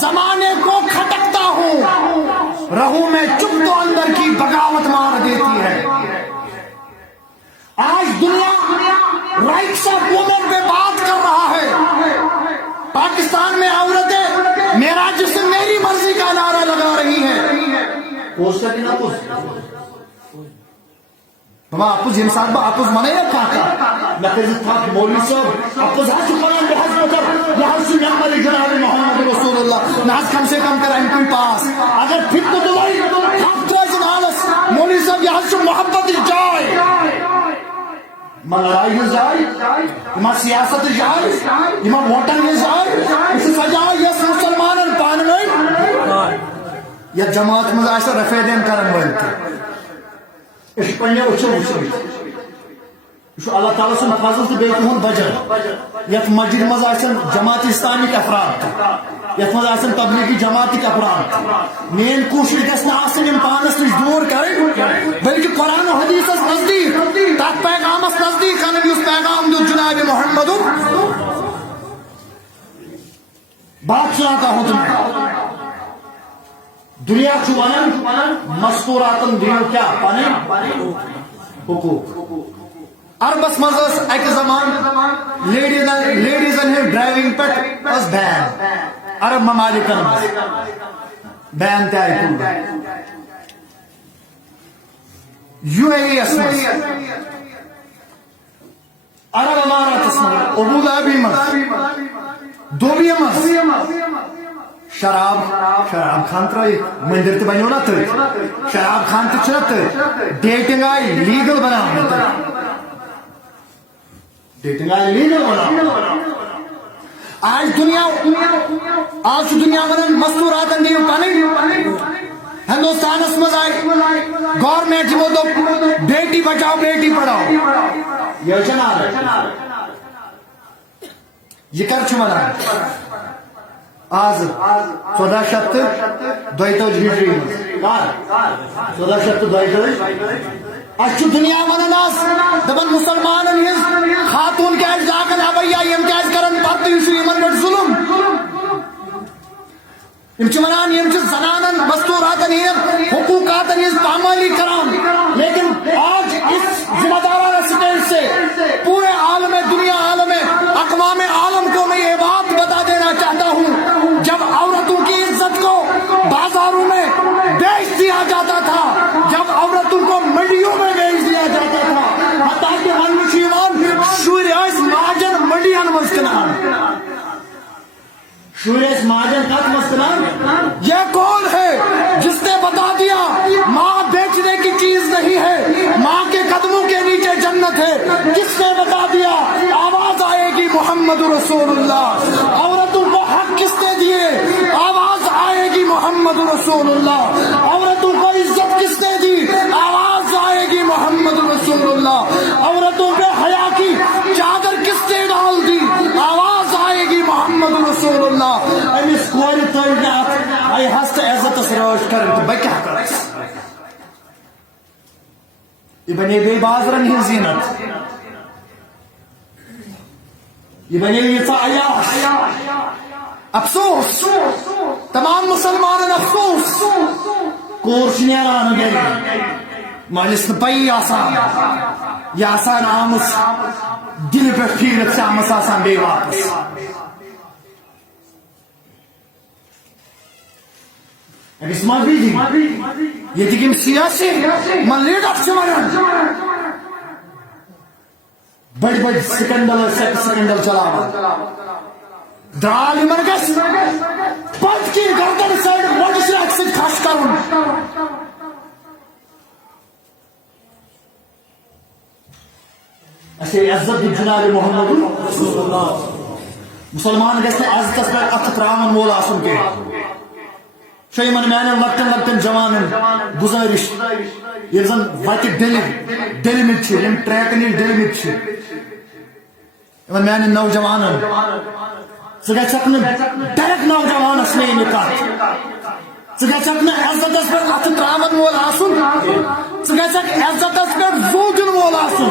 زمانے کو کھٹکتا ہوں، رہوں میں چپ تو اندر کی بغاوت مار دیتی ہے۔ آج دنیا رائٹس آف وومن پہ بات کر رہا ہے، پاکستان میں عورتیں میرا جسم میری مرضی کا نعرہ لگا رہی ہیں۔ بابا اپوز یم سات بہ اپوز منے یا کاکا میں کہتے تھا مولوی صاحب اپوز ہاتھ چکانا بحث مطلب یہاں سے نعمت جناب محمد رسول اللہ ناز کم سے کم کرائیں کوئی پاس اگر پھر تو دلائی ہاتھ ترازن آلس مولوی صاحب یہاں سے محبت جائے ما لڑائی جائے ما سیاست جائے ما ووٹن جائے اس سجائے یا مسلمانن پانوئی یا جماعت مز آسا رفیدین کرن ولتے اس پنجے اچھو اللہ تعالیٰ سن فضل تو بیٹھ ہون بجر یت مسجد مز آسن جماعت اسلامی کے افراد یت مز آسن تبلیغی جماعت کے افراد مین کوشش گژھِ نہٕ آسٕنۍ یِم پانس نش دور کریں بلکہ قرآن و حدیثس نزدیک تک پیغامس نزدیک انن یس پیغام دیت جناب محمد بات سناتا ہوں تمہیں دنیا چھو ونان مستوراتن دیو کیا پنن حقوق عربس مز اک زمان لیڈیزن ہند ڈرائیونگ پہ بین عرب ممالکن بین تہ یو اے ای یس عرب اماراتس مز ابو ظہبی مز دبئی مز شراب خان ترائیت مندر تہ بنو نا تر شراب خان تہ ڈیٹنگ آئی لیگل بنا ڈیٹنگ آئی لیگل بنا آج دنیا ونان مستوراتن دیو پنن ہندوستانس مز آئی گورنمنٹ یمو دوپ بیٹی بچاؤ بیٹی پڑھاؤ یہ چھنا یہ کر چھ ونان آز 1422 ہجری مز 1422 اچھ دنیا ونان آس دپان مسلمانن ہز خاتون کیاز لاگن ابیا یم کیاز کرن پتہ یہ یمن پہ ظلم یم چھ ونان یم چھ زنانن مستوراتن ہند حقوقاتن ہز پامالی کران لیکن آج اس ذمہ دارانہ سٹیج سے پورے عالم دنیا عالم اقوام عالم کو میں یہ بات بتا دینا چاہتا ہوں جب عورتوں کی عزت کو بازاروں میں بیچ دیا جاتا تھا جب عورتوں کو منڈیوں میں بیچ دیا جاتا تھا حتیٰ کہ انشیوان شور اس ماجن منڈیان مستنان شور اس ماجن کت مستنان یہ کون ہے جس نے بتا دیا ماں بیچنے کی چیز نہیں ہے ماں کے قدموں کے نیچے جنت ہے کس نے بتا دیا آواز آئے گی محمد رسول اللہ عورتوں کو حق کس نے دیے آواز آئے گی محمد رسول اللہ عورتوں کو عزت کس نے دی آواز آئے گی محمد رسول اللہ عورتوں پہ حیا کی چادر کس نے ڈال دی آواز آئے گی محمد رسول اللہ امس کور تھی ہست عزت راج کر کیا کر یہ بنے بے بازرن ہن زینت یہ بنے یہ عیاش افسوس تمام مسلمان افسوس کورش نیران گئی مالس پی آسان یہ آسان آمس دل پہ پھیرت سے آمس آسان بے واپس اگس ما بھی یہ تکیم سیاسی من لیڈر سے مرن بڑی بڑی سکنڈل سیکس سکنڈل چلاوا درالی مرگس پت کی گردن سائڈ بڑی سے اکسد خاش کرن اسے عزت جناب محمد رسول اللہ مسلمان گژھِ نہٕ عزتس پٮ۪ٹھ اتھٕ تراون وول آسُن کینٛہہ چھِ یِمن میانٮ۪ن لۄکٹٮ۪ن لۄکٹٮ۪ن جوانن گزٲرِش ییٚلہِ زن وتہِ ڈٔلمٕتۍ چھِ یِم ٹریکہٕ نِش ڈٔلمٕتۍ چھِ یِمن میانٮ۪ن نوجوانن ژٕ گژھکھ نہٕ ڈایریکٹ نوجوانس نِنۍ یہِ کتھ ژٕ گژھکھ نہٕ عزتس پٮ۪ٹھ اتھٕ تراون وول آسُن ژٕ گژھکھ عزتس پٮ۪ٹھ زو دِنہٕ وول آسُن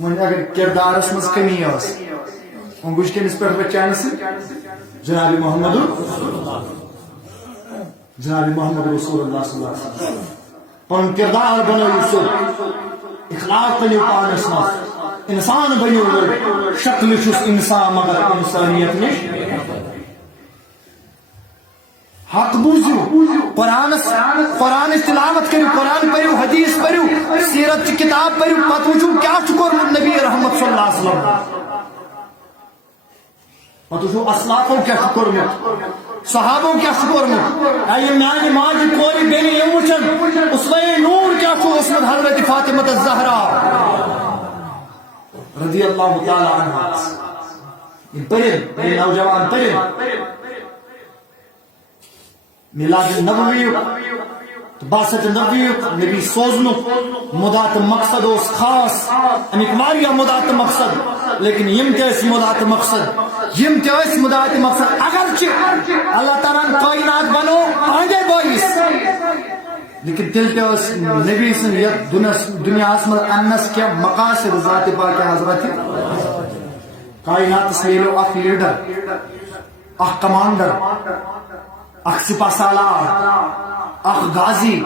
ون اگر کردارس مز کمی انگوش کمس پہ بچان سے جناب محمد رسول اللہ صلی اللہ علیہ وسلم پن کردار بنو سو اخلاق بنو پانس مز انسان بنو شکل چس انسان مگر انسانیت نش حق بوزو قرآن تلاوت کرو قرآن پڑھو حدیث پڑھو سیرت کی کتاب پڑھو پتہ وچھو کیا کورمت نبی رحمت صلی اللہ علیہ وسلم پتہ وچھو اسلافو کیا کورمت صحابوں کیا کورمت اے میانی ماجی کوری بینی یم وچھن اسوہ نور کیا اسمت حضرت فاطمہ الزہرا رضی اللہ تعالی عنہ یہ پڑھیں نوجوان پڑھیں میلاد نبوی باسط نبوی نبی سوزن مدات مقصد اس خاص امیک واریا مدات مقصد لیکن یم تیس مدات مدات مقصد اگرچہ اللہ تعالیٰ کائنات بنو آندے باعث لیکن تل تیس نبی سن یک دنیا اسمد انس کیا مقاصد ذات پاک حضرت کائنات سیلو اخ لیڈر اخ کمانڈر اخ سپہ سالار اخ غازی